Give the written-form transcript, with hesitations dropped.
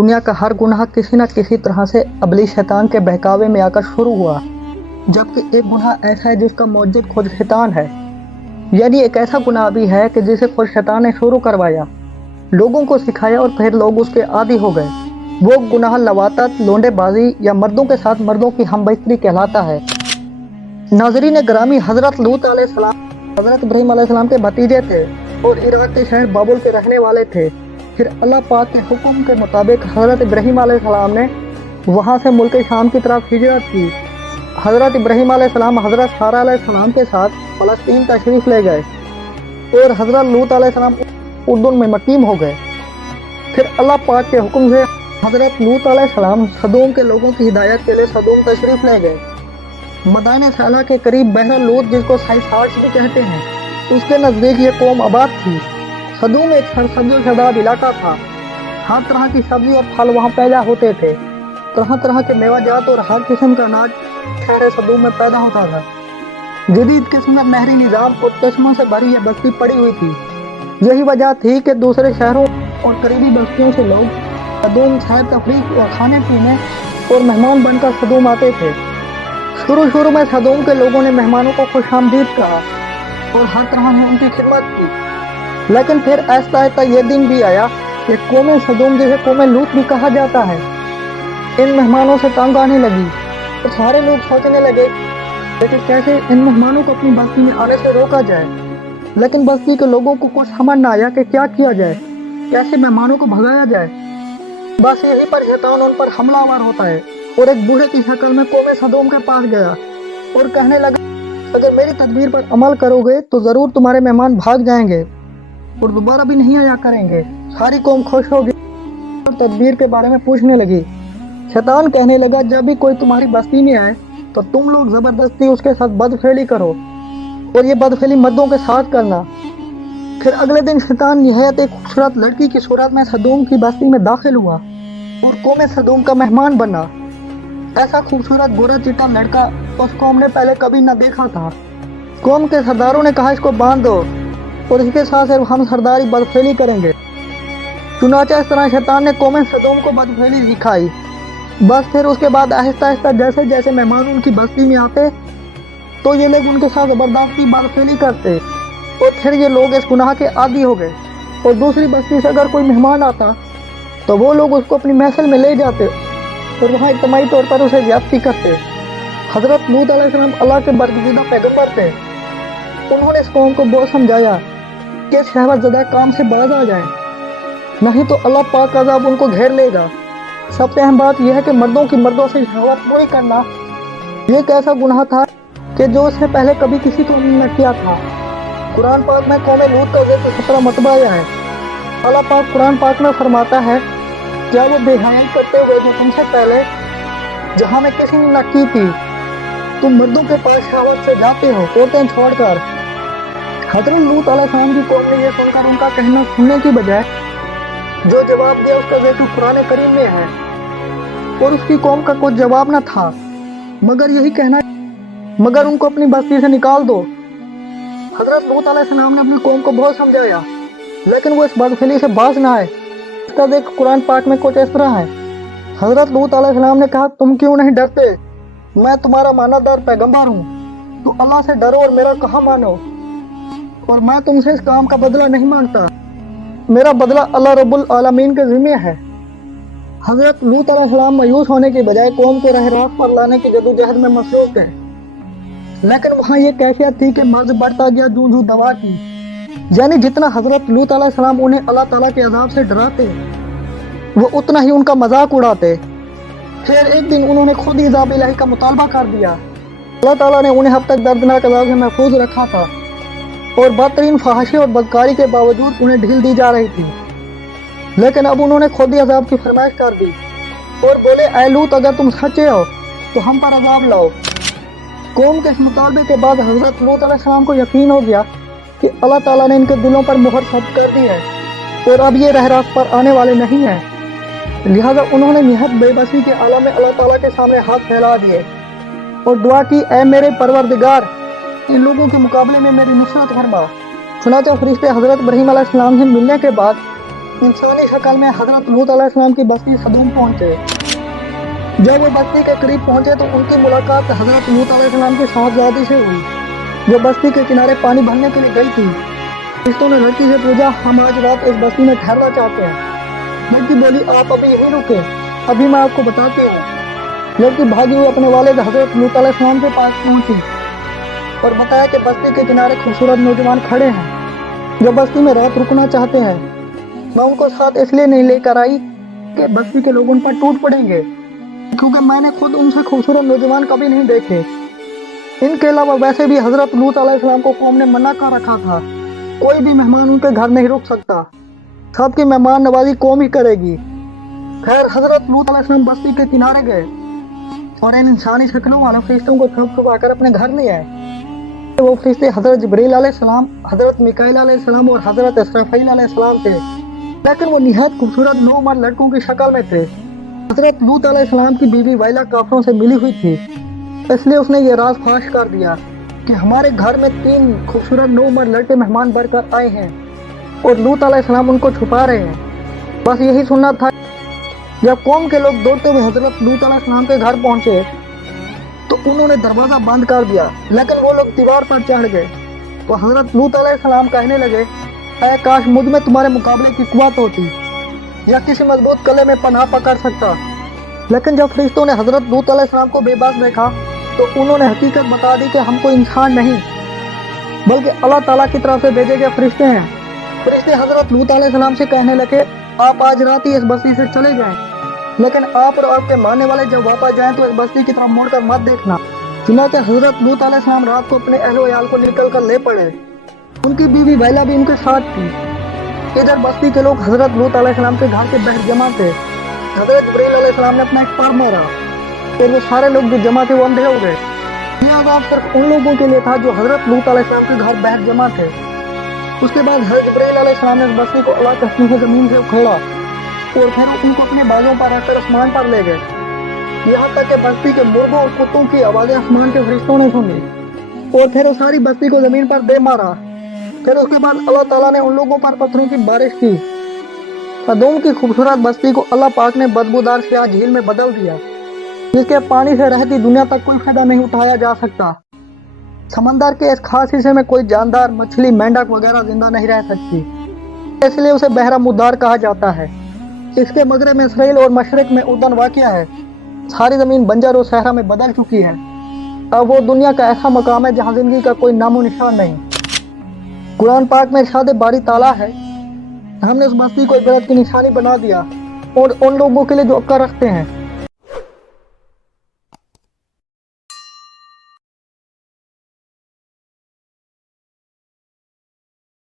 दुनिया का हर गुनाह किसी न किसी तरह से इब्लीस शैतान के बहकावे में आकर शुरू हुआ, जबकि एक गुनाह ऐसा है जिसका मौजूद खुद शैतान है। यानी एक ऐसा गुनाह भी है कि जिसे खुद शैतान ने शुरू करवाया, लोगों को सिखाया और फिर लोग उसके आदी हो गए। वो गुनाह लवातत, लोंडेबाजी या मर्दों के साथ मर्दों की हमबस्तरी कहलाता है। नाज़रीन ग्रामी, हज़रत लूत अलैहिस्सलाम हज़रत इब्राहीम अलैहिस्सलाम के भतीजे थे और इराक के शहर बाबुल के रहने वाले थे। फिर अल्लाह पाक के हुक्म के मुताबिक हज़रत इब्राहीम अलैहिस्सलाम ने वहाँ से मुल्क शाम की तरफ हिजरत की। हज़रत इब्राहीम अलैहिस्सलाम हज़रत सारा अलैहिस्सलाम के साथ फ़लस्तीन तशरीफ़ ले गए और हज़रत लूत अलैहिस्सलाम उर्दुन में मकीम हो गए। फिर अल्लाह पाक के हुक्म से हज़रत लूत अलैहिस्सलाम सदूम के लोगों की हिदायत के लिए सदूम तशरीफ़ ले गए। मदाइन साला के करीब बहरा लूत, जिसको साइसार्स भी कहते हैं, उसके नज़दीक ये कौम आबाद थी। सदूम एक सरसब्ज़ शदाब इलाका था। हर तरह की सब्ज़ी और फल वहाँ पैदा होते थे। तरह तरह के मेवाजात और हर किस्म का अनाज शहर सदूम में पैदा होता था। जदीद किस्म का नहरी निज़ाम और चश्मों से भरी यह बस्ती पड़ी हुई थी। यही वजह थी कि दूसरे शहरों और करीबी बस्तियों से लोग सदूम सैर तफरीक और खाने पीने और मेहमान बनकर सदूम आते थे। शुरू में सदूम के लोगों ने मेहमानों को खुशामदीद कहा और हर तरह से उनकी खिदमत की। लेकिन फिर आहिस्ता आहिस्ता ये दिन भी आया कि कौम सदूम, जिसे कौम लूत भी कहा जाता है, इन मेहमानों से तंग आने लगी। तो सारे लोग सोचने लगे कि कैसे इन मेहमानों को अपनी बस्ती में आने से रोका जाए। लेकिन बस्ती के लोगों को कुछ समझ न आया कि क्या किया जाए, कैसे मेहमानों को भगाया जाए। बस यहीं पर शैतान उन पर हमलावर होता है और एक बूढ़े की शक्ल में कौम सदूम के पास गया और कहने लगा, अगर मेरी तदबीर पर अमल करोगे तो ज़रूर तुम्हारे मेहमान भाग जाएंगे और दोबारा भी नहीं आया करेंगे। सारी कौम खुश होगी और तदबीर के बारे में पूछने लगी। शैतान कहने लगा, जब भी कोई तुम्हारी बस्ती में आए तो तुम लोग ज़बरदस्ती उसके साथ बदफेली करो और ये बदफेली मर्दों के साथ करना। फिर अगले दिन शैतान निहायत एक खूबसूरत लड़की की सूरत में सदूम की बस्ती में दाखिल हुआ और कौम सदूम का मेहमान बना। ऐसा खूबसूरत गोरा चिट्टा लड़का उस कौम ने पहले कभी न देखा था। कौम के सरदारों ने कहा, इसको बांध दो और इसके साथ सिर्फ हम सरदारी बदफेली करेंगे। चुनांचे इस तरह शैतान ने कौम सदूम को बदफेली सिखाई। बस फिर उसके बाद आहिस्ता आहिस्ता जैसे जैसे मेहमान उनकी बस्ती में आते तो ये लोग उनके साथ ज़बरदस्ती बदफेली करते और फिर ये लोग इस गुनाह के आदी हो गए। और दूसरी बस्ती से अगर कोई मेहमान आता तो वो लोग उसको अपनी महफिल में ले जाते और वहाँ इज्तिमाई तौर पर उसे ज़्यादती करते। हज़रत लूत अलैहिस्सलाम अल्लाह के बरगुज़ीदा पैगम्बर थे। उन्होंने इस कौम को बहुत समझाया कि शहवतज़दा काम से बाज आ जाएं, नहीं तो अल्लाह पाक का अज़ाब उनको घेर लेगा। सबसे अहम बात यह है कि मर्दों की मर्दों से शहवत पूरी करना ये एक ऐसा गुनाह था कि जो इससे पहले कभी किसी को न किया था। कुरान पाक में कौम लूत का ज़िक्र 17 मरतबा आया है। अल्लाह पाक कुरान पाक में फरमाता है, क्या वो बेहयाई करते हुए जो तुमसे पहले जहाँ में किसी ने न की थी, तुम मर्दों के पास शहवत से जाते हो औरतें छोड़कर। हज़रत लूत अलैहिस्सलाम की कौम ने यह सुनकर उनका कहना सुनने की बजाय जो जवाब दिया उसका ज़िक्र कुरान करीम में है और उसकी कौम का कुछ जवाब न था मगर यही कहना, मगर उनको अपनी बस्ती से निकाल दो। हज़रत लूत अलैहिस्सलाम ने अपनी कौम को बहुत समझाया लेकिन वो इस बदफेली से बाज न आए। इसका ज़िक्र कुरान पाक में कुछ इस तरह है। हज़रत लूत अलैहिस्सलाम ने कहा, तुम क्यों नहीं डरते? मैं तुम्हारा मानादार पैगम्बर हूँ, तो अल्लाह से डरो और मेरा कहा मानो। और मैं तुमसे इस काम का बदला नहीं मांगता, मेरा बदला अल्लाह रब्बुल आलमीन के ज़िम्मे है। हज़रत लूत अलैहिस्सलाम मायूस होने के बजाय कौम को राह रास्त पर लाने की जदोजहद में मसरूफ़ थे। लेकिन वहाँ ये कैफियत थी कि मर्ज़ बढ़ता गया जूं जूं दवा की। यानी जितना हज़रत लूत अलैहिस्सलाम उन्हें अल्लाह ताला के अज़ाब से डराते वो उतना ही उनका मजाक उड़ाते। फिर एक दिन उन्होंने खुद ही अज़ाब इलाही का मुतालबा कर दिया। अल्लाह ताला ने उन्हें अब तक दर्दनाक अज़ाब से महफूज रखा था और बदतरीन फहाशी और बदकारी के बावजूद उन्हें ढील दी जा रही थी। लेकिन अब उन्होंने खुद ही अज़ाब की फरमाइश कर दी और बोले, ऐ लूत, अगर तुम सच्चे हो तो हम पर अज़ाब लाओ। कौम के इस मुतालबे के बाद हज़रत लूत अलैहिस्सलाम को यकीन हो गया कि अल्लाह ताला ने इनके दिलों पर मुहर सब्त कर दी है और अब ये राह रास्त पर आने वाले नहीं हैं। लिहाजा उन्होंने निहत बेबसी के आलम में अल्लाह ताला के सामने हाथ फैला दिए और दुआ की, ऐ मेरे परवरदिगार, इन लोगों के मुकाबले में मेरी नुसरत फरमा। चुनांचे फरिश्ते हज़रत इब्राहीम अलैहिस्सलाम से मिलने के बाद इंसानी शक्ल में हजरत लूत अलैहिस्सलाम की बस्ती सदूम पहुंचे। जब वो बस्ती के करीब पहुंचे तो उनकी मुलाकात हजरत लूत अलैहिस्सलाम की साहबजादी से हुई, जो बस्ती के किनारे पानी भरने के लिए गई थी। फरिश्तों ने लड़की से पूछा, हम आज रात इस बस्ती में ठहरना चाहते हैं। लड़की बोली, आप अभी यहीं रुके, अभी मैं आपको बताती हूँ। लड़की भागी हुई अपने वालिद हजरत लूत अलैहिस्सलाम के पास पहुंची और बताया कि बस्ती के किनारे खूबसूरत नौजवान खड़े हैं जो बस्ती में रात रुकना चाहते हैं। मैं उनको साथ इसलिए नहीं लेकर आई कि बस्ती के लोग उन पर टूट पड़ेंगे, क्योंकि मैंने खुद उनसे खूबसूरत नौजवान कभी नहीं देखे। इनके अलावा वैसे भी हजरत लूत अलैहिस्सलाम को कौम ने मना कर रखा था, कोई भी मेहमान उनके घर नहीं रुक सकता, सबकी मेहमान नवाजी कौम ही करेगी। खैर, हजरत लूत अलैहिस्सलाम बस्ती के किनारे गए और इन इंसानी शक्लों वाले फरिश्तों को थप थपा अपने घर ले आए। वो फरिश्ते हजरत जिब्रील अलैहिस्सलाम, हजरत मिकाईल अलैहिस्सलाम और हजरत इसराफील अलैहिस्सलाम थे, लेकिन वो निहायत खूबसूरत नौमर्द लड़कों की शक्ल में थे। हजरत लूत अलैहिस्सलाम की बीवी वाइला काफरों से मिली हुई थी, इसलिए उसने ये राज फाश कर दिया कि हमारे घर में 3 खूबसूरत नौमर्द लड़के मेहमान बनकर आए हैं और लूत अलैहिस्सलाम उनको छुपा रहे हैं। बस यही सुनना था। जब कौम के लोग दौड़ते हुए हजरत लूत अलैहिस्सलाम के घर पहुंचे तो उन्होंने दरवाजा बंद कर दिया, लेकिन वो लोग दीवार पर चढ़ गए। तो हजरत लूत अलैहिस्सलाम कहने लगे, ऐ काश मुझ में तुम्हारे मुकाबले की कुव्वत होती या किसी मजबूत कले में पनाह पकड़ सकता। लेकिन जब फरिश्तों ने हजरत लूत अलैहिस्सलाम को बेबस देखा तो उन्होंने हकीकत बता दी कि हम कोई इंसान नहीं बल्कि अल्लाह ताला की तरफ से भेजे गए फरिश्ते हैं। फरिश्ते हजरत लूत अलैहिस्सलाम से कहने लगे, आप आज रात ही इस बस्ती से चले जाएं, लेकिन आप और आपके मानने वाले जब वापस जाएं तो इस बस्ती की तरफ मुड़कर मत देखना। चुनांचे हजरत लूत अलैहिस्सलाम रात को अपने अहलो याल को निकल कर ले पड़े। उनकी बीवी वाइला भी उनके साथ थी। इधर बस्ती के लोग हजरत लूत अलैहिस्सलाम के घर के बाहर जमा थे। हजरत जिब्रील अलैहिस्सलाम ने अपना एक पर मारा, फिर वो सारे लोग जो जमा थे वो अंधे हो गए। यह अज़ाब सिर्फ उन लोगों के लिए था जो हजरत लूत अलैहिस्सलाम के घर बाहर जमा थे। उसके बाद हजरत जिब्रील अलैहिस्सलाम ने इस बस्ती को अल्लाह के हुक्म से जमीन से उखेड़ा और फिर उनको अपने बालों पर रखकर आसमान पर ले गए। यहाँ तक कि बस्ती के मुर्गों और कुत्तों की आवाजें आसमान के फरिश्तों ने सुनी और फिर वो सारी बस्ती को जमीन पर दे मारा। फिर उसके बाद अल्लाह ताला ने उन लोगों पर पत्थरों की बारिश की। सदूम की खूबसूरत बस्ती को अल्लाह पाक ने बदबूदार स्याह झील में बदल दिया, जिसके पानी से रहती दुनिया तक कोई फायदा नहीं उठाया जा सकता। समंदर के इस खास हिस्से में कोई जानदार, मछली, मेंढक वगैरह जिंदा नहीं रह सकती, इसलिए उसे बहरा मुद्दार कहा जाता है। इसके मगरब में इसराइल और मशरक में उर्दन वाक़या है। सारी ज़मीन बंजर और सहरा में बदल चुकी है। अब वो दुनिया का ऐसा मकाम है जहाँ जिंदगी का कोई नामो निशान नहीं। कुरान पाक में इरशाद बारी ताला है, हमने उस बस्ती को इबरत की निशानी बना दिया और उन लोगों के लिए जो अक्ल रखते हैं।